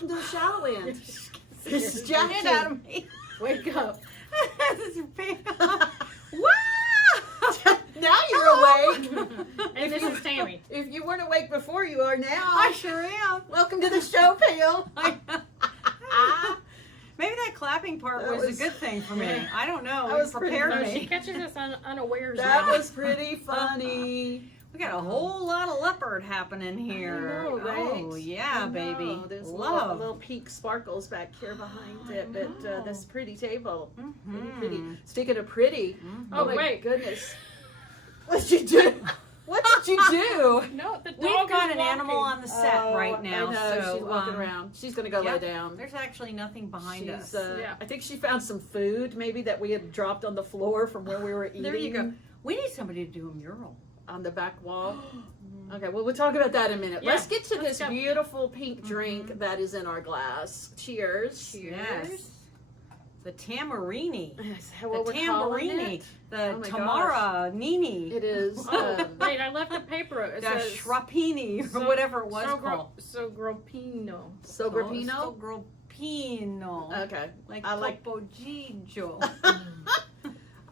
welcome to the shallow end. This is Jackie. Get out of me. Wake up. This is Pam. Now you're awake. And this is Tammy. If you weren't awake before, you are now. I sure am. Welcome to the show, Pam. Maybe that clapping part That was was- a good thing for me. I don't know. That It was pretty prepared funny. She me. catches us unawares That now. was pretty funny. We got a whole lot of leopard happening here. I know, right? Oh yeah, I baby. know. There's Love. little pink sparkles back here behind it, but know. this pretty table. Mhm. Pretty. Speaking of pretty, Oh, my wait. goodness. What did you do? What did you do? No, the dog We've got is an animal walking. on the set right now. I know, so, she's walking around. She's going to go yeah, lay down. There's actually nothing behind She's, us. Yeah. I think she found some food maybe that we had dropped on the floor from where we were eating. There you go. We need somebody to do a mural. On the back wall. Okay, well, we'll talk about that in a minute. Yeah, Let's get to let's this go. beautiful pink drink that is in our glass. Cheers. Yes. The Tamarini. Is that The what we're calling Tamarini. it? The Oh my Tamara Nini. It is. Oh, wait, I left a paper. It The says Shrapini, or whatever it was called. Sogropino. Sogropino? Sogropino. Okay. Like I like- Topo Gigio.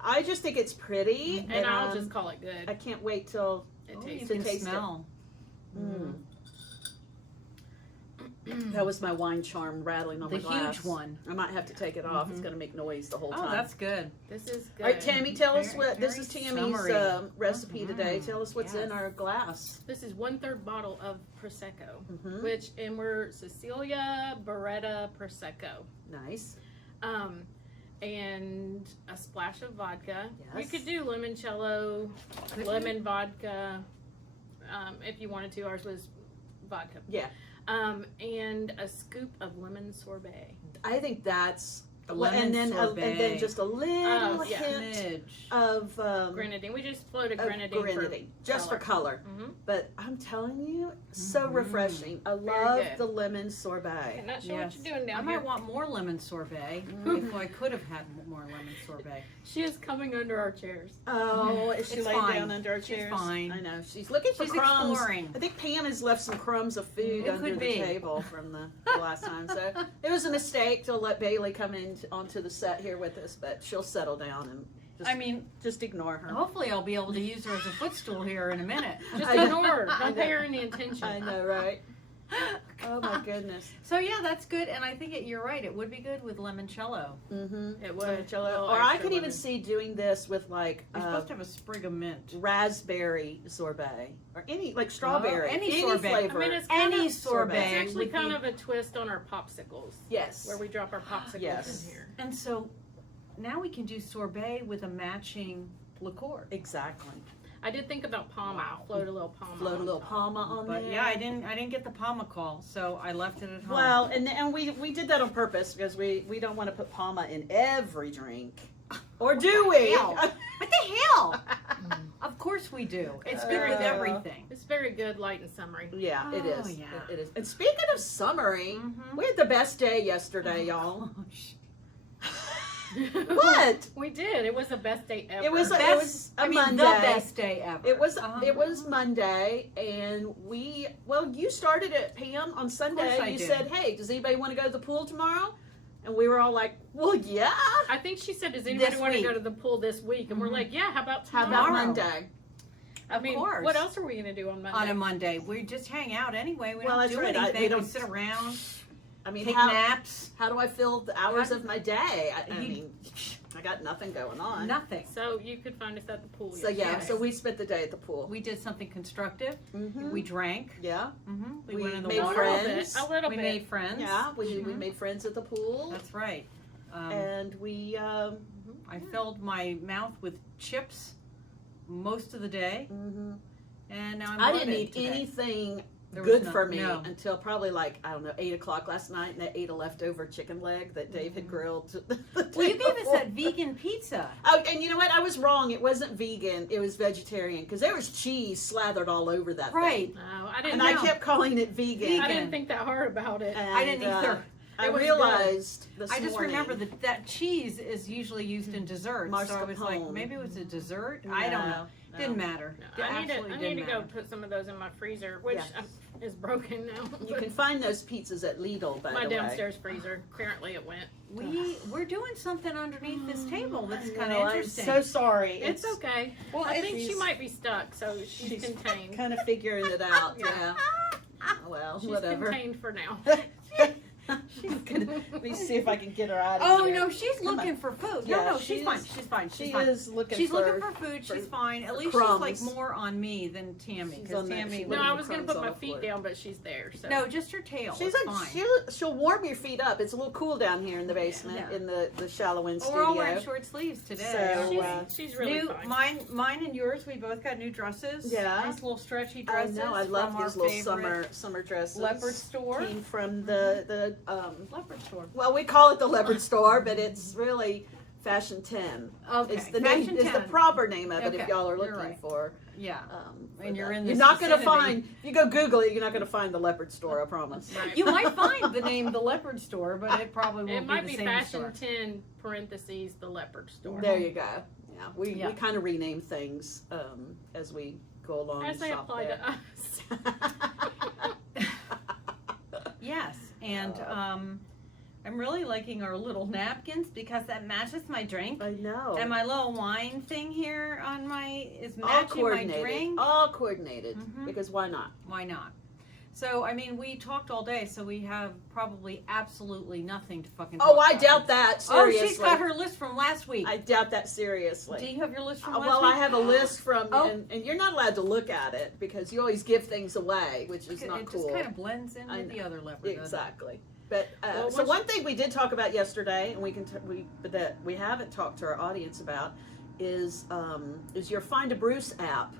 I just think it's pretty. And I'll just call it good. I can't wait till. It Oh, tastes you to can taste it. smell. That was my wine charm rattling on The my glass. huge one. I might have to take it off. It's going to make noise the whole Oh, time. that's good. This is good. All right, Tammy, tell us Very- what this very is. Tammy's summery. recipe today. Tell us what's in Yes. our glass. This is 1/3 bottle of Prosecco, Mhm. and we're Cecilia Beretta Prosecco. Nice. And a splash of vodka. You Yes. could do limoncello, Could lemon vodka, if you wanted to. Ours was vodka. Yeah. And a scoop of lemon sorbet. I think that's The well, lemon and then sorbet. just a little yeah. hint Smidge. of Grenadine. We just floated of grenadine, grenadine, just for color. Mm-hmm. But I'm telling you, so Mhm. refreshing. I Very love good. the lemon sorbet. I'm not sure Yes. what you're doing I down might here. want more lemon sorbet. Mm. If I could have had more lemon sorbet. She is coming under our chairs. Oh, is she It's laying fine. down under our She's chairs? fine. I know. She's looking for She's crumbs. exploring. I think Pam has left some crumbs of food It under could the be. table from the last time. So it was a mistake to let Bailey come in onto the set here with us, but she'll settle down and just, I mean, just ignore her. hopefully I'll be able to use her as a footstool here in a minute. Just I know. ignore her. I Don't know. pay her any attention. I know, right? Oh my goodness. So yeah, that's good, and I think you're right. It would be good with limoncello. Mm-hmm. It would. Limoncello. Little Or I extra could even lemon. see doing this with like You're supposed to have a sprig of mint. raspberry sorbet or any like strawberry, any sorbet. flavor. I mean, it's Any kind of, sorbet. It's actually would kind be- of a twist on our popsicles, yes. where we drop our popsicles Yes. in here. And so now we can do sorbet with a matching liqueur. Exactly. I did think about Palma. Wow. Float a little Palma. Float a on little top. Palma on But there. yeah, I didn't get the Palma call, so I left it at home. Well, and we did that on purpose because we don't want to put Palma in every drink. Or do we? hell? What the hell? Of course we do. It's good with everything. It's very good, light and summery. Yeah, it Oh, is. yeah. It is. And speaking of summery, Mhm. we had the best day yesterday, y'all. Gosh. What? We did. It was the best day ever. It was a Best, a I mean, Monday. the best day ever. It was Uh-huh. it was Monday, and you started it, Pam, on Sunday. I You did. said, "Hey, does anybody want to go to the pool tomorrow?" And we were all like, "Well, yeah." I think she said, "Does anybody This want to week. go to the pool this week?" And we're Mhm. like, "Yeah. How about How tomorrow?" about Tomorrow. Monday? I mean, course. what else are we going to do on Monday? On a Monday, we just hang out anyway. We Well, don't that's do right. anything. We We don't- sit around, I mean, take how naps. how do I fill the hours How- of my day? I You- mean, I got nothing going on. Nothing. So you could find us at the pool. So yeah, yesterday. so we spent the day at the pool. We did something constructive. Mhm. We drank. Yeah, We We went in the made water. friends. A little We bit. made friends. yeah. We Mhm. made friends at the pool, That's right. and we I filled my mouth with chips most of the day, and now I'm I didn't loaded eat today. anything There was good no- for me no. until probably like, I don't know, 8 o'clock last night, and I ate a leftover chicken leg that Dave had grilled. Well, you gave us that vegan pizza. Oh, and you know what? I was wrong. It wasn't vegan. It was vegetarian because there was cheese slathered all over that Right. thing. No, I didn't. And I know. kept calling it vegan. I didn't think that hard about it. And, I didn't either. I It was realized this I just morning. remember that cheese is usually used in desserts. So I was like, Mascarpone. maybe it was a dessert. I don't know. No. Didn't matter. No, I need Absolutely to go matter. put some of those in my freezer, which Yes. is broken now. You can find those pizzas at Lidl, by my the way. downstairs freezer. Apparently, it went. We're doing something underneath this table that's I kind know, of interesting. I'm so sorry. It's okay. Well, I think she she's- might be stuck, so she's contained. kind of figuring it out. Yeah. Yeah. Oh, well, She's whatever. contained for now. She's gonna, let me see if I can get her out of Oh here. no, she's Come looking on. for food. Yeah, No, she she's fine. is- She's fine. She's She fine. is looking She's for. looking for food. She's fine. At least crumbs. she's like more on me than Tammy. She's Because on that- Tammy. she's No, looking I for was going to crumbs put on my the feet floor. down, but she's there. So. No, just her tail. She's it's like fine. she'll warm your feet up. It's a little cool down here in the basement Yeah. in the shallow end We're all studio. wearing short sleeves today. So, aren't we? she's really new, fine. mine and yours. We both got new dresses. Yeah. Nice little stretchy I dresses. know. I love from these our little favorite summer dresses. leopard store. Came from the Leopard store. well, we call it the leopard store, but it's really Fashion 10. Okay. It's the Fashion name. It's the 10. proper name of it. Okay, If y'all are you're looking right. for. Yeah. For And you're that. in You're this not going to vicinity. find. If you go Google it, you're not going to find the leopard store. I promise. Right. You might find the name the leopard store, but it probably won't It might be be the same Fashion store. 10 parentheses the leopard store. There you go. Yeah, we Yeah. kind of rename things as we go along. As and they shop apply there. to us. Yes, and I'm really liking our little napkins because that matches my drink. I know. And my little wine thing here on my is all matching my coordinated. drink. All coordinated. Mhm. Because why not? Why not? So I mean, we talked all day, so we have probably absolutely nothing to fucking. Oh, talk I about. doubt that. Seriously. Oh, she's got her list from last week. I doubt that seriously. Do you have your list from last Well, week? I have a list from, Oh. and you're not allowed to look at it because you always give things away, which is not it cool. just kind of blends in I with the know. other leopard. doesn't it? Exactly. But Well, so once- one thing we did talk about yesterday, and but that we haven't talked to our audience about, is your Find a Bruce app.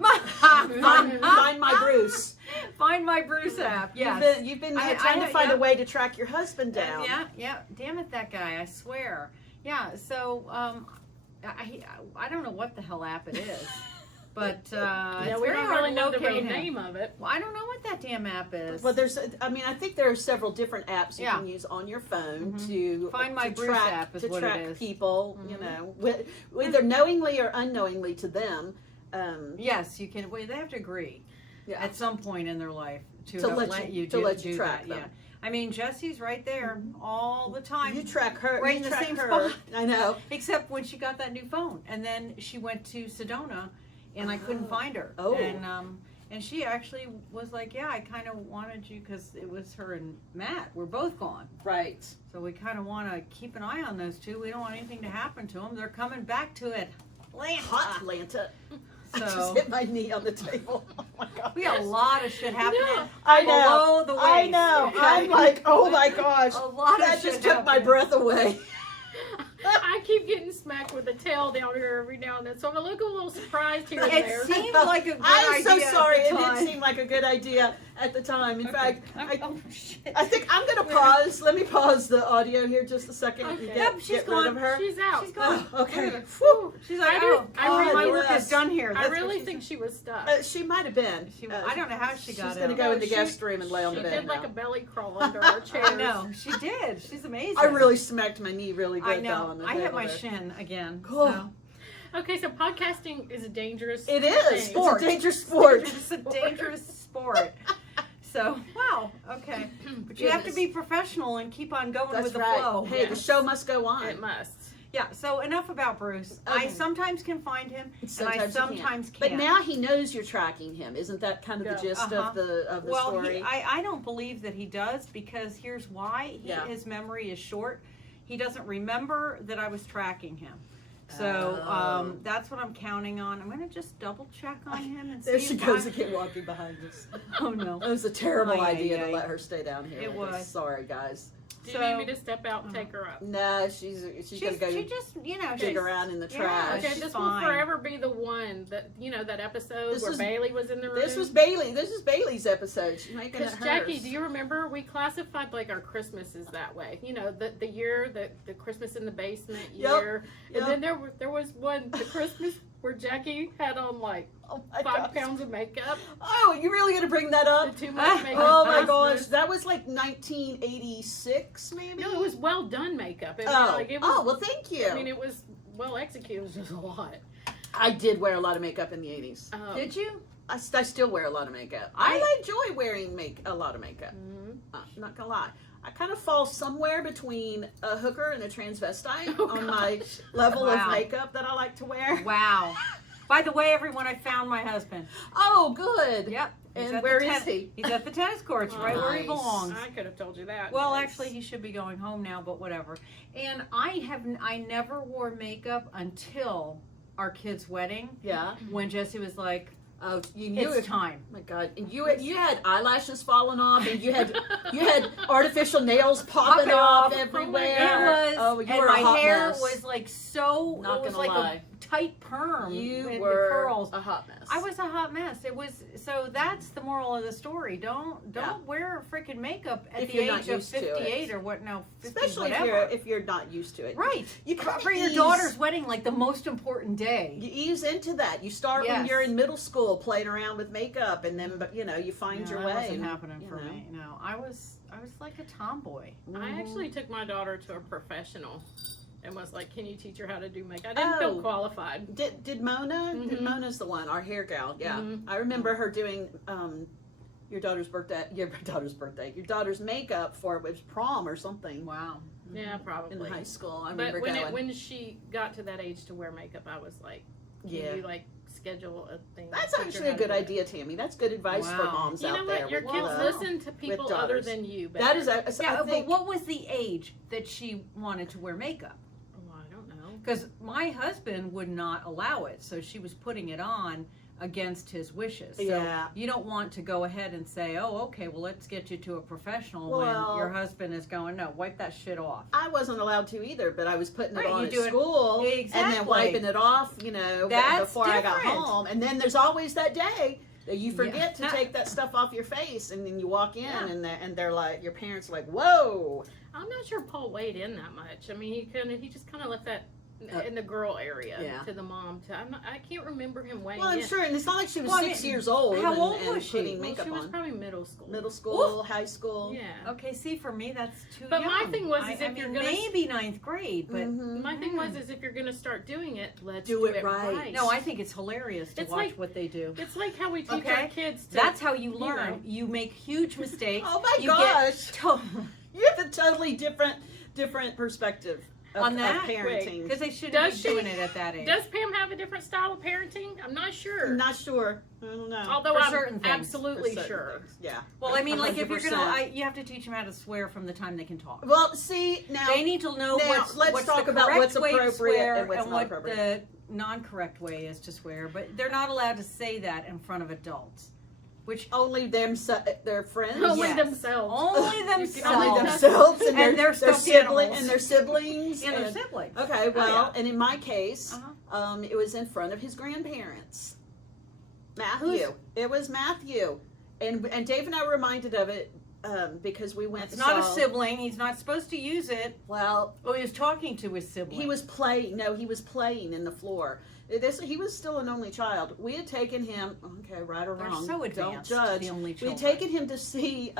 Find my Bruce. Find my Bruce app. Yes. You've been I- trying I- to find yeah. a way to track your husband down. Yeah. Damn it, that guy. I swear. Yeah. So I don't know what the hell app it is, but yeah, it's we very don't hard really to know the locate real him. name of it. Well, I don't know what that damn app is. Well, I think there are several different apps you Yeah. can use on your phone Mhm. to Find My to Bruce track, app is to what it track is. people, you Mhm. know, either knowingly or unknowingly to them. Yes, you can. Well, they have to agree Yeah. at some point in their life to To have let let you- you to do, let you do track that. them. Yeah. I mean, Jesse's right there all the time. You track her. Right you in the track same her. spot. I know. Except when she got that new phone, and then she went to Sedona, and I couldn't Oh. find her. Oh. And she actually was like, "Yeah, I kind of wanted you because it was her and Matt. We're both gone, Right. so we kind of want to keep an eye on those two. We don't want anything to happen to them. They're coming back to Atlanta. Hot Atlanta. I just So hit my knee on the table. Oh my god. we got a lot of shit happening. No. I below know. the I waist, know. okay? I'm like, oh my gosh. A lot That of just shit took my happening. breath away. I keep getting smacked with a tail down here every now and then, so I'm a little surprised here and It there. seemed like a good I'm so idea at sorry. the It did time. seem like a good idea at the time. In fact, oh shit. I think I'm going to pause. Let me pause the audio here just a second and Okay. get, Yep, she's get rid of gone. her. She's out. She's gone. Oh, okay. Whew. Whew. She's like, I oh, do- I my really- work is done here. I That's what really she think she was stuck. She might have been. I don't know how she got She's going to out. go No, in the she- guest room and lay on She the bed did like now. a belly crawl under her chair. I know she did. She's amazing. I really smacked my knee really good. I though, know. on the I hit table my there. shin again. Cool. So. Okay, so podcasting is a dangerous It is. thing. It's a dangerous sport. It's a dangerous sport. So wow. Okay. But you have to Goodness. be professional and keep on going That's with the right. flow. Hey, the Yes. show must go on. It must. Yeah. So enough about Bruce. Okay. I sometimes can find him, and I Sometimes you sometimes But can't. now he knows you're tracking him. Isn't that kind of Yeah. the gist Uh-huh. of the well, story? I don't believe that he does because here's why. Yeah. His memory is short. He doesn't remember that I was tracking him. So Oh. that's what I'm counting on. I'm going to just double check on him and There see she if goes I- again, walking behind us. Oh no. It was a terrible Ay, idea ay, to ay. let her stay down here. It was. Sorry, guys. Do So- you need me to step out and take her up? No, she's gonna go She just, dig she's, around in the yeah, trash. Okay, she's this fine. will forever be the one that that episode This where was- Bailey was in the room. This was Bailey. This is Bailey's episode. She's making it Because hers. Jackie, do you remember we classified like our Christmases that way? You know, the year the Christmas in the basement Yep, year, yep. and then there was one the Christmas where Jackie had on like Oh my 5 gosh. pounds of makeup, Oh, you really gonna bring that up? too much makeup. Oh my gosh, Christmas. that was like 1986, maybe. No, it was well done makeup. It was, Oh, like, it was, well, thank you. I mean, it was well executed. It was just a lot. I did wear a lot of makeup in the 80s. Did you? I still wear a lot of makeup. I enjoy wearing a lot of makeup. I'm not gonna lie. I kind of fall somewhere between a hooker and a transvestite on my level of makeup that I like to wear. Wow. By the way, everyone, I found my husband. Oh, good. Yep. And where is he? He's at the tennis courts, right where he Nice. belongs. I could have told you that. Well, actually, he should be going home now, but whatever. And I never wore makeup until our kid's wedding, Yeah. when Jesse was like, Oh, you knew it's time. Oh my God! And you had eyelashes falling off, and you had artificial nails popping off everywhere. It was, Oh, you and were my a hot hair mess. was like so, Not it was gonna like lie. a tight perm You with were the curls. a hot mess. I was a hot mess. It was, so that's the moral of the story. Don't wear freaking makeup at If the you're not age of used to 58 it. or what? No, 50, Especially whatever. if you're not used to it. Right. You kinda For your ease- daughter's wedding, like the most important day. You ease into that. You start when Yes. you're in middle school playing around with makeup, and then you find No, your that way. wasn't and, happening you for know. me. No, I was like a tomboy. I actually took my daughter to a professional and was like, "Can you teach her how to do makeup?" I didn't feel qualified. Did Mona? Mhm. Mona's the one, our hair gal. Yeah, Mhm. I remember her doing your daughter's makeup for it was prom or something Wow. Yeah, in probably. high school. I But remember going. when she got to that age to wear makeup, I was like, "Can Yeah. you like schedule a thing?" That's teach her actually a how to good do it?" idea, Tammy. That's good advice for Wow. moms You out know there. what? Your with kids love. listen to people other daughters. than you. That is, better. I But think. what was the age that she wanted to wear makeup? Oh, I don't know. Because my husband would not allow it, so she was putting it on against his wishes. So Yeah. you don't want to go ahead and say, "Oh, okay, well, let's get you to a professional," Well- when your husband is going, "No, wipe that shit off." I wasn't allowed to either, but I was putting it Right, on you at do it- school and then Exactly. wiping it off, That's before I got different. home. And then there's always that day that you forget Yeah. to take that stuff off your face, and then you walk in Yeah. and they're like, your parents are like, "Whoa!" I'm not sure Paul weighed in that much. I mean, he just kind of left that in the girl area Yeah. to the mom. I can't remember him weighing Well, I'm in. sure, and it's not like she was Well, I 6 mean, years old. how and, old and was she? putting Well, makeup she was on. probably middle school. Middle school, high school. Yeah. Okay, see, for me, that's too But young. my thing was, is I if you're mean, gonna- maybe ninth grade, but Mhm. My thing was, is if you're gonna start doing it, let's Do do it it right. right. no, I think it's hilarious to It's watch like- what they do. It's like how we teach Okay. our kids to. That's how you you learn. know. You make huge mistakes. Oh my you gosh. Get You have a totally different perspective of, On that? of parenting. because they shouldn't Does be she- doing it at that age. Does Pam have a different style of parenting? I'm not sure. I'm not sure. I don't know. Although For I'm certain things. absolutely For certain sure. things. Yeah. Well, I mean, like if you're 100%. gonna, you have to teach them how to swear from the time they can talk. Well, see now. They need to know now, let's what's talk the about correct what's way to appropriate swear and what's and not what appropriate. the non-correct way is to swear. But they're not allowed to say that in front of adults, which Only their friends. Only Yes. themselves. only You themselves. can Only Oh. themselves and, And their stuffed animals. and their siblings and their siblings. Okay, well, yeah. and in my case, Uh-huh. it was in front of his grandparents. Matthew. Who's- It was Matthew, and Dave and I were reminded of it because we went. It's and not a saw- sibling. He's not supposed to use it. Well, Oh, he was talking to his sibling. he was playing. No, he was playing in the floor. He was still an only child. We had taken him. Okay, right or They're wrong. so Don't advanced. judge. The only We children. had taken him to see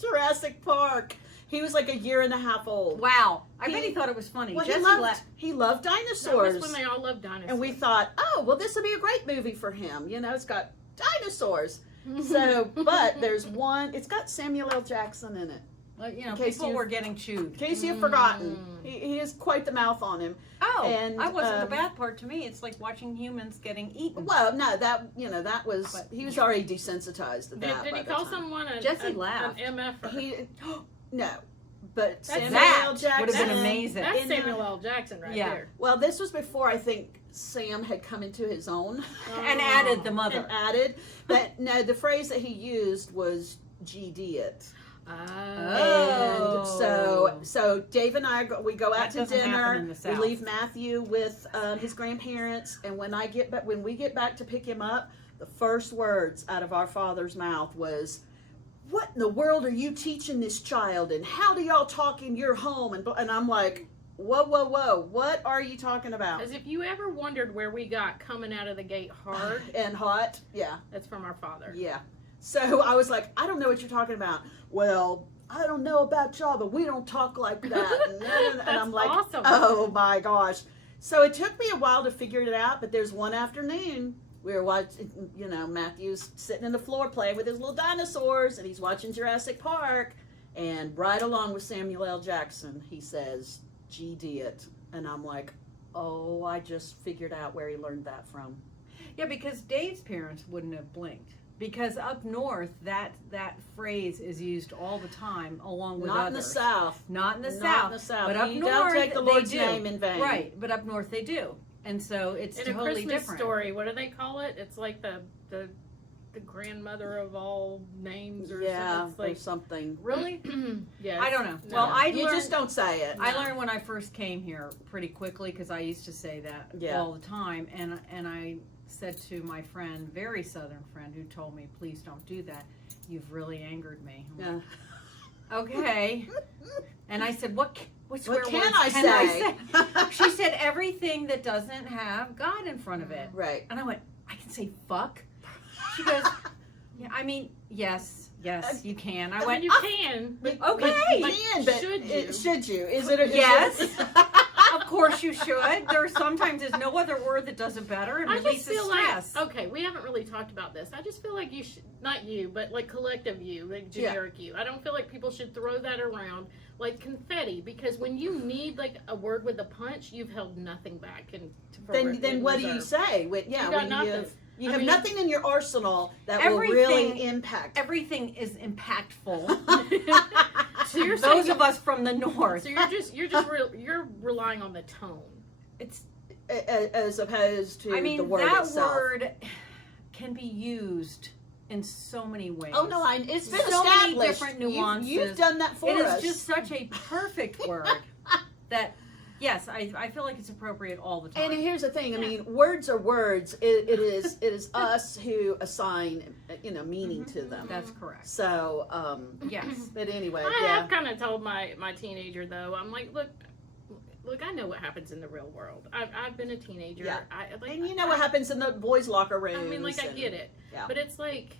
Jurassic Park. He was like a year and a half old. Wow. I bet He- he thought it was funny. Well, Jesse he loved That dinosaurs. was when they all loved dinosaurs. And we thought, oh, well, this would be a great movie for him. It's got dinosaurs. So, but there's one. It's got Samuel L. Jackson in it. Well, in case people you- were getting chewed. In case you've forgotten, he has quite the mouth on him. Oh, And, that wasn't the bad part to me. It's like watching humans getting eaten. Well, no, that was But- he was already desensitized to that. Did by he the call time. someone Jesse an laughed. MF? He no, but Samuel that L. would Jackson have been amazing. That's in Samuel L. Jackson right Yeah. there. Well, this was before I think Sam had come into his own. And added the mother. And added that no, the phrase that he used was GD it. Oh. And so Dave and I we go out That to doesn't happen dinner. in the We South. leave Matthew with his grandparents, and when we get back to pick him up, the first words out of our father's mouth was, "What in the world are you teaching this child? And how do y'all talk in your home?" And I'm like, "Whoa, whoa, whoa! What are you talking about?" As if you ever wondered where we got coming out of the gate hard, And hot, yeah. that's from our father. Yeah. So I was like, I don't know what you're talking about. Well, I don't know about y'all, but we don't talk like that. And I'm like, That's awesome. oh my gosh. So it took me a while to figure it out, but there's one afternoon we were watching, Matthew's sitting in the floor playing with his little dinosaurs, and he's watching Jurassic Park, and right along with Samuel L. Jackson, he says, GD it. And I'm like, oh, I just figured out where he learned that from. Yeah, because Dave's parents wouldn't have blinked. Because up north, that phrase is used all the time, along with Not others. in the South. Not in the Not South. in the South. But up You north, don't take the Lord's they do. name in vain. Right, but up north they do. And so it's In a totally Christmas different. Story, what do they call it? It's like the grandmother of all names, or Yeah, something. It's like, or something. Really? yes. I don't know. No. Well, I You learned, just don't say it. I learned when I first came here pretty quickly, because I used to say that Yeah. all the time, and I said to my friend, very southern friend, who told me, please don't do that. You've really angered me. I'm like, Yeah. okay. And I said, what swear What can words I can I say? say? She said, everything that doesn't have God in front of it. Right. And I went, I can say fuck? She goes, yeah, I mean, yes, you can. I went, You can. But, Okay. You but can, but should you? Is it? Yes. Of course you should. Sometimes there's no other word that does it better and I just releases feel stress. like, okay, we haven't really talked about this. I just feel like you should, not you, but like collective you, like generic you. I don't feel like people should throw that around like confetti, because when you need like a word with a punch, you've held nothing back. And Then what do you say? When You got when nothing. you I have mean, nothing in your arsenal that will everything- really impact. Everything is impactful. So you're Those saying, of us from the north. so you're relying on the tone. It's as opposed to I mean, the word that itself. word can be used in so many ways. Oh no, it's been So many established. different nuances. You've done that for It us. is just such a perfect word that, yes, I feel like it's appropriate all the time. And here's the thing. I mean, words are words. It is us who assign meaning to them. That's correct. So Yes. but anyway, I yeah. have kind of told my teenager though. I'm like, look, I know what happens in the real world. I've been a teenager. Yeah. And you know what happens in the boys' locker rooms. I mean, like, I get it. Yeah. But it's like,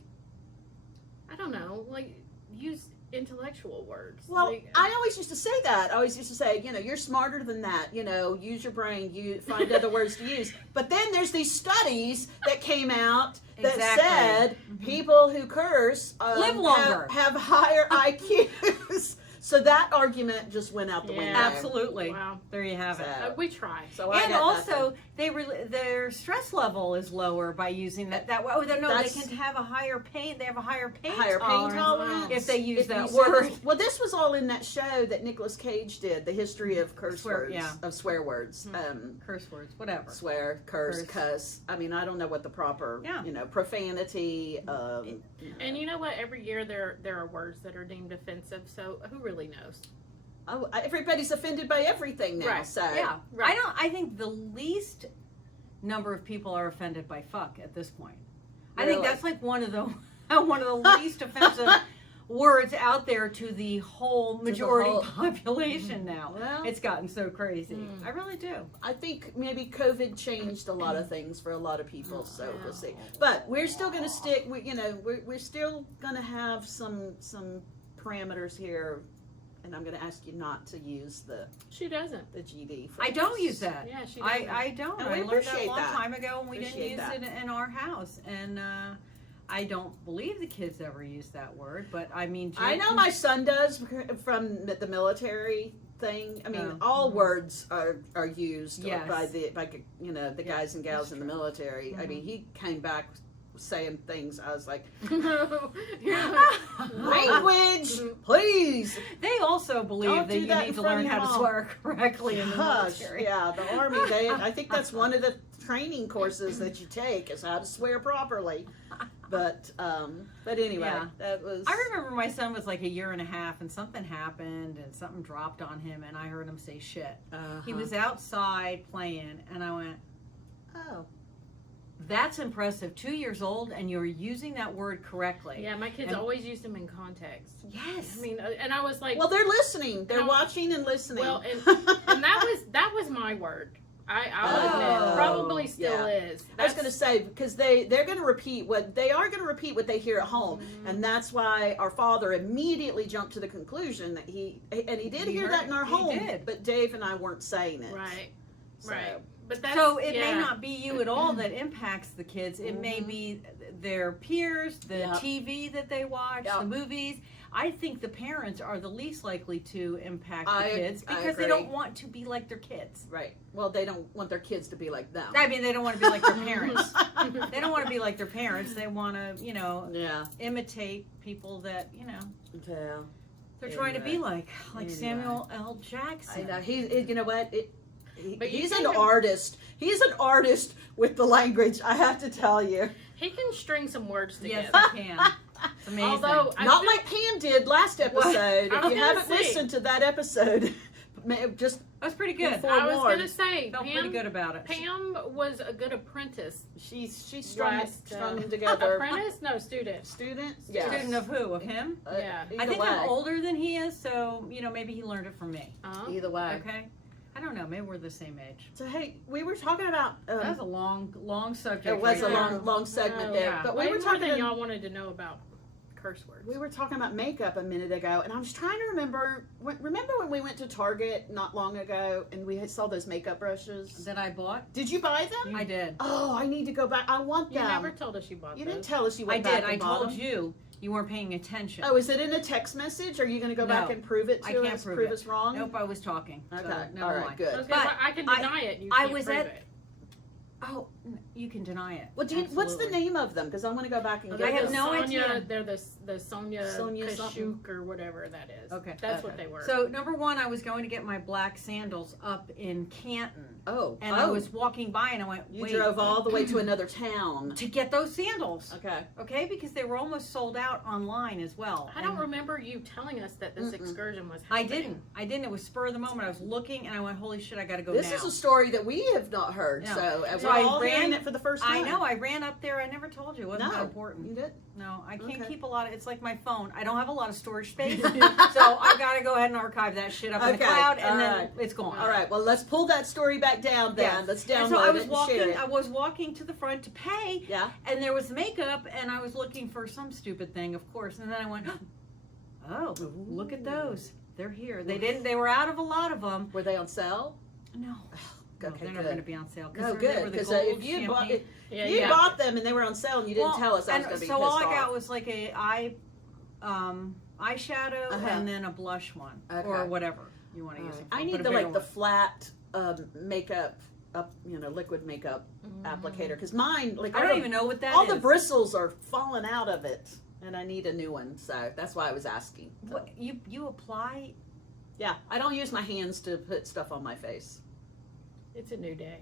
I don't know, like, use intellectual words. Well, like, I always used to say that. I always used to say, you're smarter than that. Use your brain. You find other words to use. But then there's these studies that came out that Exactly. said people who curse Live longer. have higher IQs. So that argument just went out the Yeah. window. Absolutely. wow. There you have it. So- We try. So I And got also, their stress level is lower by using that. Oh, no, they That's- can have a higher pain. They have a higher pain higher pain tolerance tolerance if they use If that you said word. this- well, this was all in that show that Nicolas Cage did, the history of curse Swear- words, yeah. of swear words. Curse words, whatever. Swear, curse, Curse. cuss. I mean, I don't know what the proper, Yeah. profanity. And you know what? Every year there are words that are deemed offensive, so who really knows? Everybody's offended by everything now. Right. So Yeah, Right. I think the least number of people are offended by fuck at this point. I Really? think that's like one of the least offensive words out there to the whole majority whole- population now. Well, It's gotten so crazy. I really do. I think maybe COVID changed a lot of things for a lot of people. So we'll see. But we're still going to stick. We're still going to have some parameters here. And I'm going to ask you not to use the She doesn't. I GD. phrase. don't use that. Yeah, she doesn't. I don't. And I we learned that a appreciate long that. time ago, and we didn't Appreciate use that. it in our house. And I don't believe the kids ever use that word. But I mean, I know my son does from the military thing. I mean, Oh. all words are used Yes. by the guys and gals in the military. I mean, he came back saying things. I was like, language, please. They also believe Don't that do you that need in to front learn of how your to mom. swear correctly in the Gosh, military. yeah, the Army. I think that's one of the training courses that you take is how to swear properly. But anyway, Yeah. that was. I remember my son was like a year and a half, and something happened, and something dropped on him, and I heard him say shit. He was outside playing, and I went, Oh. that's impressive. 2 years old, and you're using that word correctly. Yeah, my kids And- always use them in context. Yes. I mean, and I was like, Well, they're listening. They're No. watching and listening. well, and that was my word. I'll admit, Oh, probably still yeah. is. I was going to say because they're going to repeat what they are going to repeat what they hear at home, and that's why our father immediately jumped to the conclusion that he did He hear heard that in our it. He home, did. but Dave and I weren't saying it. Right. So, Right. But that's, So it yeah. may not be you at all that impacts the kids. It may be their peers, the Yep. TV that they watch, Yep. the movies. I think the parents are the least likely to impact I- the kids I because they agree. don't want to be like their kids. Right. Well, they don't want their kids to be like them. I mean, they don't want to be like their parents. They don't want to be like their parents. They want to, Yeah. imitate people that, Yeah. they're trying to be like Anyway. Samuel L. I Jackson. know. You know what? But you He's see an him- artist. He's an artist with the language, I have to tell you. He can string some words together. Yes, they can. It's amazing. Although I Not feel- like Pam did last episode. I If was you gonna haven't say- listened to that episode, just that was pretty good. Before- I was forewarned. gonna say Felt pretty good about it. Pam was a good apprentice. she's strung Last, them together. Apprentice? No, student. Students? Student of who? Of him? Yeah. Either I think way. I'm older than he is, so maybe he learned it from me. Either way. Okay, I don't know. Maybe we're the same age. So hey, we were talking about. That was a long subject. It was right a there. long segment Oh, there, yeah. but Way we were more talking. than y'all wanted to know about curse words. We were talking about makeup a minute ago, and I was trying to remember. Remember when we went to Target not long ago, and we saw those makeup brushes? that I bought. Did you buy them? I did. Oh, I need to go back. I want You them. never told us you bought You those. didn't tell us you I went did. back I and bought told them. you weren't paying attention. Oh, is it in a text message? Are you going to go back No, and prove it to I can't us? prove it. us wrong? Nope, I was talking. So Okay. never All right. mind. Good. I was gonna But say, I can deny it. You I can't was prove at- it. Oh, you can deny it. What's the Absolutely. name of them? Because I want to go back and Oh, get I have them. no Sonia, idea. They're the Sonia Sonia something. Kashuk or whatever that is. Okay. That's Okay. what they were. So number one, I was going to get my black sandals up in Canton, Oh, and I was walking by, and I went, You wait, drove all the way to another town. to get those sandals. Okay. Okay, because they were almost sold out online as well. I don't And remember you telling us that this Mm-mm. excursion was I happening. didn't. It was spur of the moment. I was looking, and I went, holy shit, I got to go This now. is a story that we have not heard, No. so So we're I all hearing ran- it for the first time. I know. I ran up there. I never told you. It wasn't No. that important. You did? No, I can't Okay. keep a lot of. It's like my phone. I don't have a lot of storage space, so I got to go ahead and archive that shit up in the Okay, cloud, and all then right. it's gone. All right. Well, let's pull that story back down. Then Yeah. let's download And so I was it and walking. share it. I was walking to the front to pay, Yeah. and there was makeup, and I was looking for some stupid thing, of course. And then I went, oh, look at those. They're here. They didn't. They were out of a lot of them. Were they on sale? No. No, Okay, they're not good. going to be on sale. No, they good. were the Because gold if you bought champagne. Yeah, you yeah. bought them and they were on sale and you didn't Well, tell us, I was and going to be so pissed all I off. got was like a eyeshadow Uh-huh. and then a blush one Okay. or whatever you want to use it for. I but need a the bigger like the one. flat makeup, liquid makeup applicator. Because mine, like I don't even know what that is. all the bristles are falling out of it, and I need a new one. So that's why I was asking. So, What, you apply? yeah, I don't use my hands to put stuff on my face. It's a new day.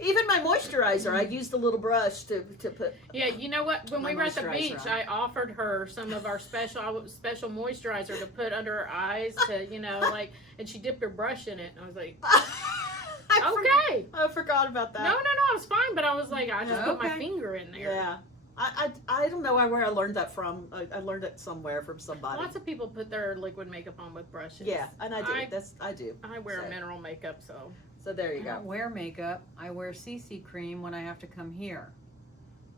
Even my moisturizer, I use the little brush to put. Yeah, you know what? When My we were at the moisturizer beach, on. I offered her some of our special moisturizer to put under her eyes to, like, and she dipped her brush in it. And I was like, okay. I forgot about that. No, I was fine, but I was like, I just put my Okay. finger in there. Yeah. I don't know where I learned that from. I learned it somewhere from somebody. Lots of people put their liquid makeup on with brushes. Yeah, and I do. I- I do. I wear So- mineral makeup, so. So there you I go. don't wear makeup. I wear CC cream when I have to come here,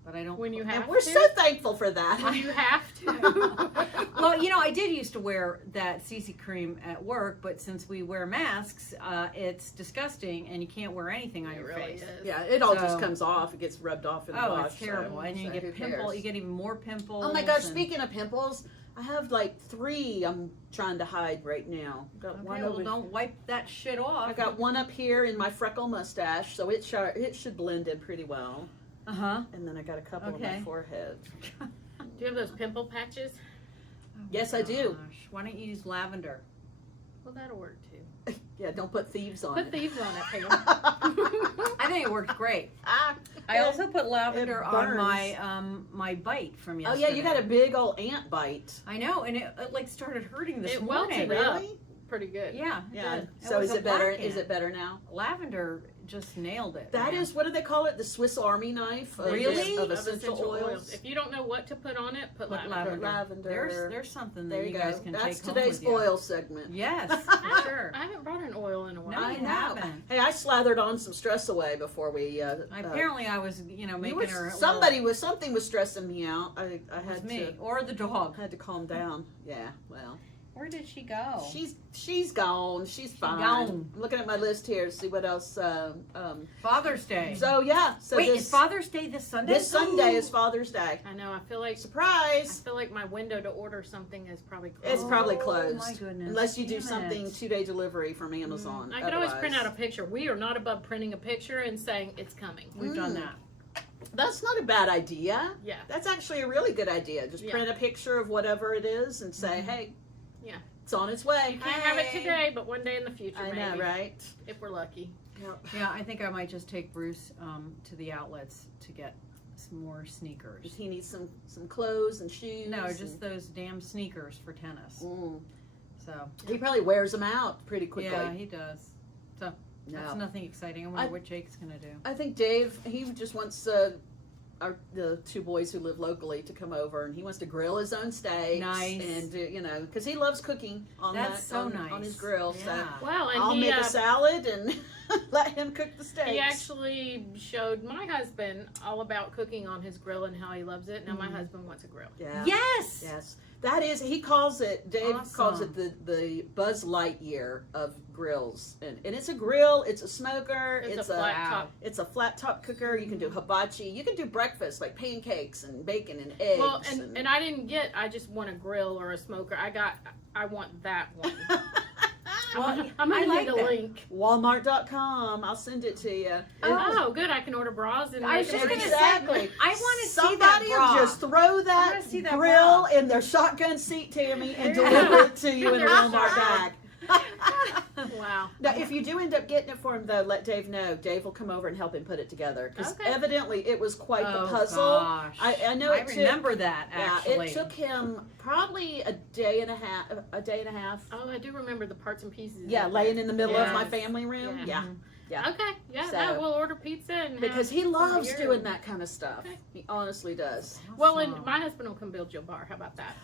but I don't. When you And have we're to. so thankful for that. You have to. Well, I did used to wear that CC cream at work, but since we wear masks, it's disgusting, and you can't wear anything on It your really face. is. Yeah, it all So- just comes off. It gets rubbed off in the Oh, wash. it's terrible, and so you who get pimples. cares? You get even more pimples. Oh my gosh! and- Speaking of pimples, I have like 3 I'm trying to hide right now. Got Okay, one well, over. don't wipe that shit off. I got one up here in my freckle mustache, so it should blend in pretty well. Uh huh. And then I got a couple on my Okay. forehead. Do you have those pimple patches? Yes, I do. Why don't you use lavender? Well, that'll work too. Yeah, don't put thieves on Put it. thieves on it, Pam. I think it works great. Ah, I also put lavender on burns. my bite from oh yesterday. yeah, you got a big old ant bite. I know, and it like started hurting this It morning. welted up. Really? Pretty good. Yeah, Yeah. did. So was is a it better? black Is ant. it better now? Lavender just nailed it. That man. is, what do they call it? The Swiss Army knife of, Really? of Of essential oils. If you don't know what to put on it, put Put lavender. Lavender. There's something There that you you go. guys can That's take home today's with you. oil segment. Yes, for sure. I haven't brought an oil in a while. No, I you know. haven't. Hey, I slathered on some stress away before we. Apparently, I was making her. a something was stressing me out. I little- it was had me to or the dog. had to calm down. Yeah, well, Where did she go? She's gone. She's fine. gone. I'm looking at my list here to see what else. Father's Day. So yeah. So Wait, is Father's Day this Sunday? This Sunday is Father's Day. I know. I feel like Surprise! my window to order something is probably closed. It's probably Oh, closed. my goodness. Unless you do Damn something it. 2-day delivery from Amazon. I could always print out a Otherwise- picture. We are not above printing a picture and saying it's coming. We've done that. That's not a bad idea. Yeah. That's actually a really good idea. Just Yeah. print a picture of whatever it is and say, hey, Yeah. it's on its way. You can't have it today, but one day in the future, I maybe. know, right? If we're lucky. Yeah, I think I might just take Bruce to the outlets to get some more sneakers. He needs some clothes and shoes. No, just those damn sneakers for tennis. Mm. So He probably wears them out pretty quickly. yeah, he does. So No. that's nothing exciting. I wonder what Jake's gonna do. I think Dave, he just wants the two boys who live locally to come over, and he wants to grill his own steaks. Nice. And because he loves cooking on That's so nice. on his grill. Yeah. Well, and So I'll he make a salad and let him cook the steaks. he actually showed my husband all about cooking on his grill and how he loves it. Now my husband wants a grill. Yeah. Yes. Yes. That is, he calls it, Dave calls Awesome. it the Buzz Lightyear of grills. And it's a grill, it's a smoker, It's a flat top. it's a flat top cooker. You can do hibachi. You can do breakfast like pancakes and bacon and eggs. Well, and I just want a grill or a smoker. I want that one. Well, I'm gonna I like need a that. link. Walmart.com. I'll send it to you. Oh, good. I can order bras and I was make just them gonna Exactly. say, I want to see that Somebody bra. will just throw that wanna see that grill bra. in their shotgun seat, Tammy, and Yeah. deliver it to you in a Their Walmart shotgun. bag. Wow. Now, if you do end up getting it for him, though, let Dave know. Dave will come over and help him put it together. Because Okay. evidently it was quite the Oh, puzzle. gosh. I know I it took- remember that actually. it took him probably a day and a half. Oh, I do remember the parts and pieces. Yeah, of laying that. in the middle of my Yes. family room. Yeah. Yeah. Okay. Yeah. So- no, we'll order pizza and Because have he some loves beer. doing that kind of stuff. Okay. He honestly does. Well, and Awesome. my husband will come build you a bar. How about that?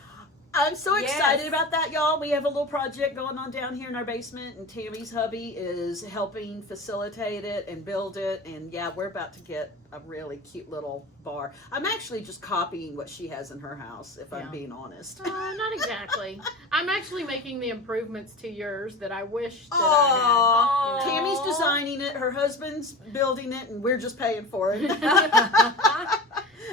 I'm so Yes. excited about that, y'all. We have a little project going on down here in our basement, and Tammy's hubby is helping facilitate it and build it. And yeah, we're about to get a really cute little bar. I'm actually just copying what she has in her house, if I'm Yeah. being honest. Not exactly. I'm actually making the improvements to yours that I wish that Aw, I had. Tammy's designing it, her husband's building it, and we're just paying for it.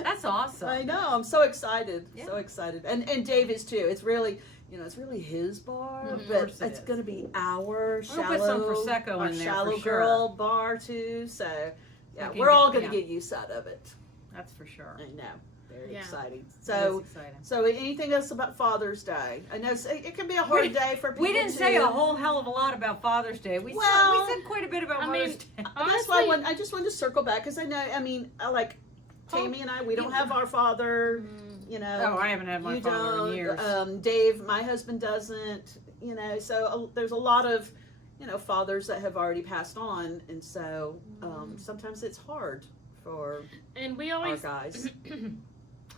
That's awesome. I know. I'm so excited. Yeah. So excited. And Dave is too. It's really, it's really his bar, Of but course it it's is. going to be our We're gonna put some shallow, Prosecco our in there shallow for sure. girl bar too. So yeah, We can we're all get- going to yeah. get use out of it. That's for sure. I know. Very Yeah. exciting. That So, is exciting. so anything else about Father's Day? I know it can be a hard day for people. We didn't say too. a whole hell of a lot about Father's Day. We Well, said quite a bit about I Mother's mean, Day. That's why I just wanted to circle back because I know. I mean, I like Tammy and we don't have our father. You know. Oh, I haven't had my You father don't. in years. Dave, my husband doesn't. So there's a lot of, fathers that have already passed on, and so sometimes it's hard for And we our always guys.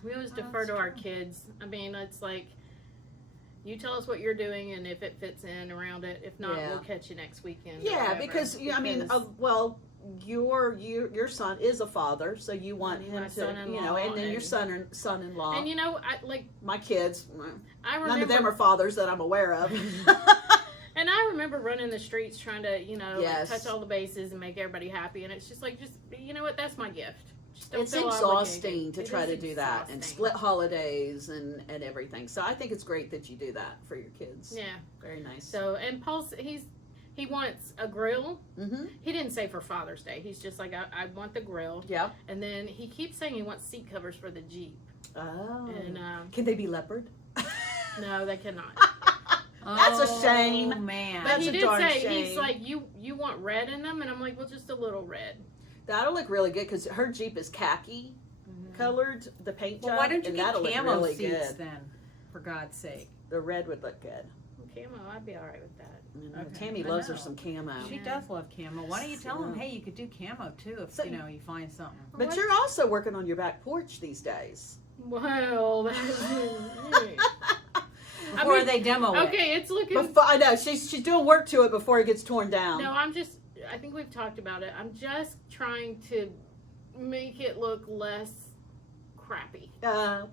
we always Oh, defer that's to our true. kids. I mean, it's like you tell us what you're doing, and if it fits in around it, if not, Yeah. we'll catch you next weekend. or Yeah, whatever. because your son is a father, so you want And him my to, son-in-law and then your and- son-in-law. And My kids, I remember none of them are fathers that I'm aware of. And I remember running the streets trying to, Yes. touch all the bases and make everybody happy. And it's just like, you know what? That's my gift. Just don't It's feel exhausting obligated. to It try is to do that and exhausting. split holidays and everything. So I think it's great that you do that for your kids. Yeah. Very nice. So, and Paul's, he wants a grill. Mm-hmm. He didn't say for Father's Day. He's just like, I want the grill. Yeah. And then he keeps saying he wants seat covers for the Jeep. Oh. And Can they be leopard? no, they cannot. That's a shame. Oh, man. But That's he a did darn say, shame. he's like, you want red in them? And I'm like, well, just a little red. That'll look really good because her Jeep is khaki colored, the paint job. Well, why don't you and get that'll look camo really seats good. then? For God's sake. The red would look good. Camo, I'd be all right with that. Okay. Tammy I loves her know. some camo. She Yeah. does love camo. Why don't you tell him, So- hey, you could do camo too if, So- you find something. But What? you're also working on your back porch these days. Well, Before mean, they demo it. okay, it's looking. I know she's doing work to it before it gets torn down. No, I think we've talked about it. I'm just trying to make it look less crappy. Well,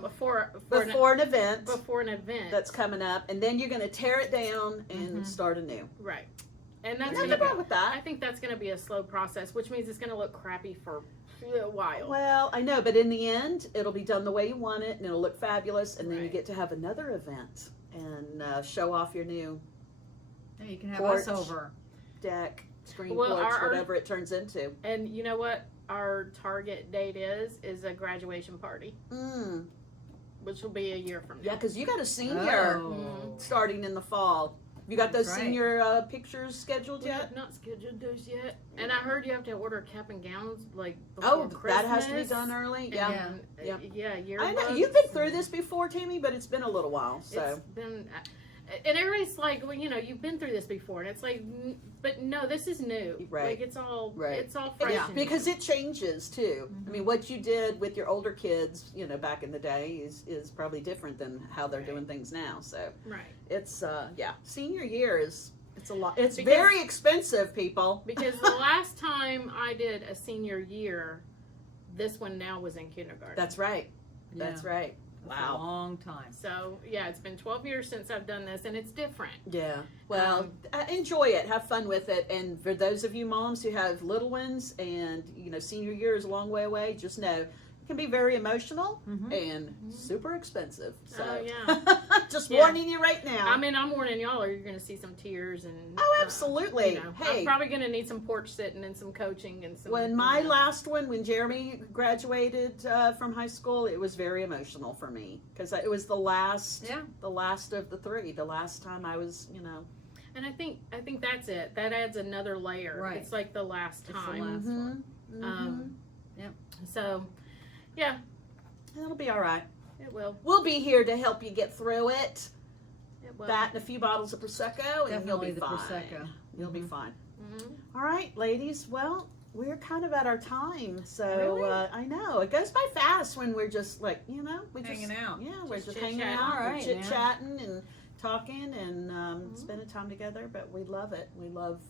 Before an event before an event that's coming up, and then you're going to tear it down and start anew. right. And that's Nothing gonna wrong with that. I think that's going to be a slow process, which means it's going to look crappy for a while. Well, I know, but in the end, it'll be done the way you want it, and it'll look fabulous, and then you Right. get to have another event and show off your new Yeah, you can have Porch. us over. deck, screen Well, porch, our- whatever it turns into. And you know what our target date is a graduation party, which will be a year from now. Yeah, because you got a senior Oh. starting in the fall. You got those That's right. senior pictures scheduled We yet? have not scheduled those yet, and I heard you have to order cap and gowns like before Oh, Christmas. that has to be done early. Yeah. And, Yep. yeah, I know yearbooks you've been through and- this before, Tammy, but it's been a little while. So It's been, and everybody's like, well, you've been through this before, and it's like, but no, this is new. Right. Like it's all fresh. Yeah, and because new. it changes too. I mean, what you did with your older kids, back in the day, is probably different than how they're doing things now. So right. it's senior year it's a lot. It's Because- very expensive, people. Because the last time I did a senior year, this one now was in kindergarten. That's right. Yeah. That's right. That's a Wow. long time. So yeah, it's been 12 years since I've done this, and it's different. Yeah. Well, enjoy it. Have fun with it. And for those of you moms who have little ones and, senior year is a long way away, just know it can be very emotional and super expensive. So, Oh, yeah. just Yeah. warning you right now. I mean, I'm warning y'all, or you're going to see some tears and. Oh, absolutely. Hey. I'm probably going to need some porch sitting and some coaching and some. When my last one, when Jeremy graduated from high school, it was very emotional for me because it was the last of the three. The last time I was, And I think that's it. That adds another layer. Right. It's like the last It's the time. last one. So, yeah, It'll be all right. it will. We'll be here to help you get through it. It will. That and a few bottles of prosecco, and Definitely you'll be the fine. Prosecco. You'll be fine. Mhm. All right, ladies. Well, we're kind of at our time, so Really? I know it goes by fast when we're just like we Hanging just out. Yeah, we're Just just hanging chit-chatting. out, All right, chit chatting and talking and spending time together. But we love it. We love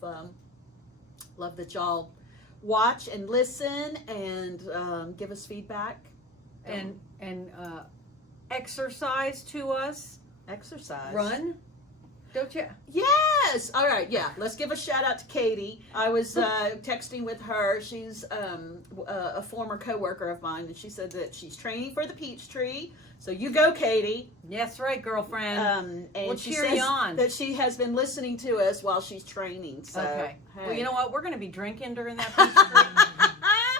that y'all watch and listen and give us feedback And exercise to us. exercise. Run. Don't you? Yes. All right. Yeah. Let's give a shout out to Katie. I was texting with her. She's a former coworker of mine, and she said that she's training for the Peachtree. So you go, Katie. Yes, right, girlfriend. And We'll she cheer says you on. that she has been listening to us while she's training. So, Okay. hey. Well, you know what? We're going to be drinking during that Peachtree,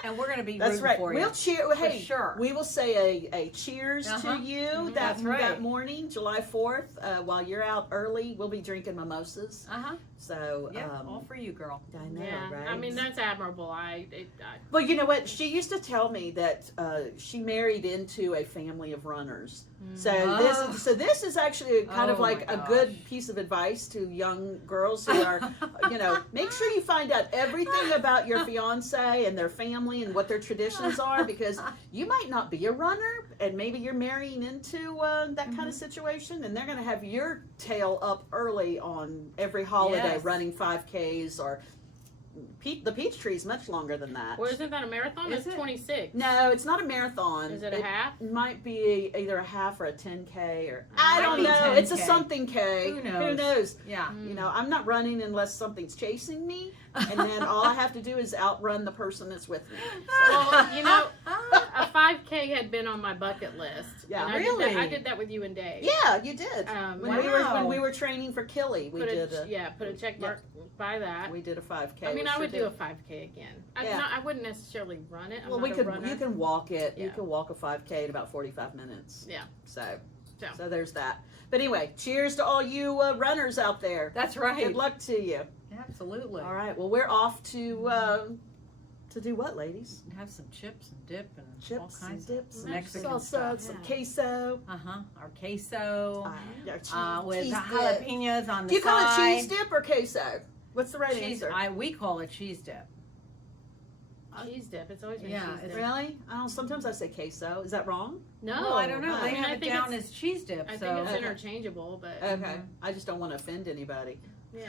and we're going to be That's rooting right. for you. We'll cheer. Hey, sure. we will say a cheers Uh-huh. to you That's right. that morning, July 4th. While you're out early, we'll be drinking mimosas. So, Yeah, all for you, girl. I know, Yeah, right? I mean that's admirable. Well, you know what? She used to tell me that she married into a family of runners. So this is actually kind of Oh, like my a gosh. good piece of advice to young girls who are, make sure you find out everything about your fiance and their family and what their traditions are, because you might not be a runner and maybe you're marrying into that kind of situation, and they're going to have your tail up early on every holiday Yes. running 5Ks or. The Peachtree is much longer than that. Well, isn't that a marathon? Is It's it? 26. No, it's not a marathon. Is it a half? Might be either a half or a 10K or Might I don't be know. It's a 10K. something K. Who Who knows? knows? Yeah. I'm not running unless something's chasing me, and then all I have to do is outrun the person that's with me. Well, a 5K had been on my bucket list. Yeah. And Really? I did that with you and Dave. Yeah, you did. Wow. When we were training for Killy, we Put did a check mark by that. we did a 5K. I mean, We I sure would did. do a 5K again. Yeah. I wouldn't necessarily run it. I'm Well, not a runner. you can walk it. You Yeah. can walk a 5K in about 45 minutes. Yeah. So there's that. But anyway, cheers to all you runners out there. That's right. Good luck to you. Absolutely. All right. Well, we're off to do what, ladies? Have some chips and dip and all Chips and kinds dips, of Mexican salsa, stuff. some Yeah. queso, Our queso our cheese, with cheese dip. jalapenos on the Do you call side. it cheese dip or queso? What's the right Cheese, answer? we call it cheese dip. Cheese dip. It's always been Yeah, cheese it's dip. Really? I don't. Sometimes I say queso. Is that wrong? No, Well, I don't know. I They mean, have I it think down it's- as cheese dip. I so think it's Okay. interchangeable, but Okay. I just don't want to offend anybody. yeah.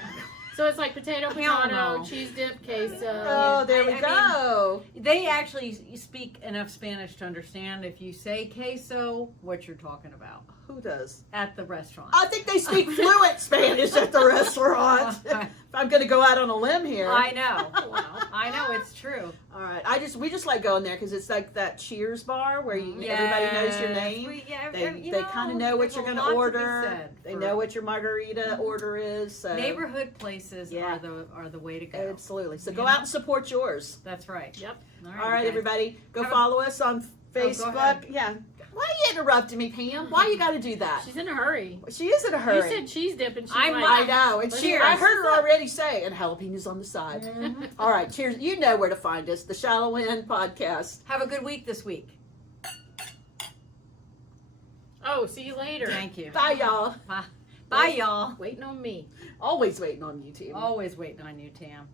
So it's like potato, Hell potato, no. cheese dip, queso. Oh, there we I go. They actually speak enough Spanish to understand if you say queso, what you're talking about Who does? at the restaurant. I think they speak fluent Spanish at the restaurant. If I'm going to go out on a limb here. I know. Wow. I know, it's true. All right. We just like going there because it's like that Cheers bar where everybody knows your name. They kind of know what you're going to order. They know what your margarita order is. So. Neighborhood places Yeah. are the way to go. Absolutely. So You go know? out and support yours. That's right. Yep. All right, guys. everybody. Go Have a- follow us on go Facebook. ahead. Yeah. Why are you interrupting me, Pam? Why you got to do that? She's in a hurry. She is in a You hurry. said cheese dip, and she's I'm like, I know. And Cheers. I heard her already say, and jalapenos on the side. All right, cheers. You know where to find us, the Shallow End Podcast. Have a good week this week. oh, see you later. Thank you. Bye, y'all. Bye, y'all. Waiting on me. Always waiting on you, Tim. Always waiting on you, Tam.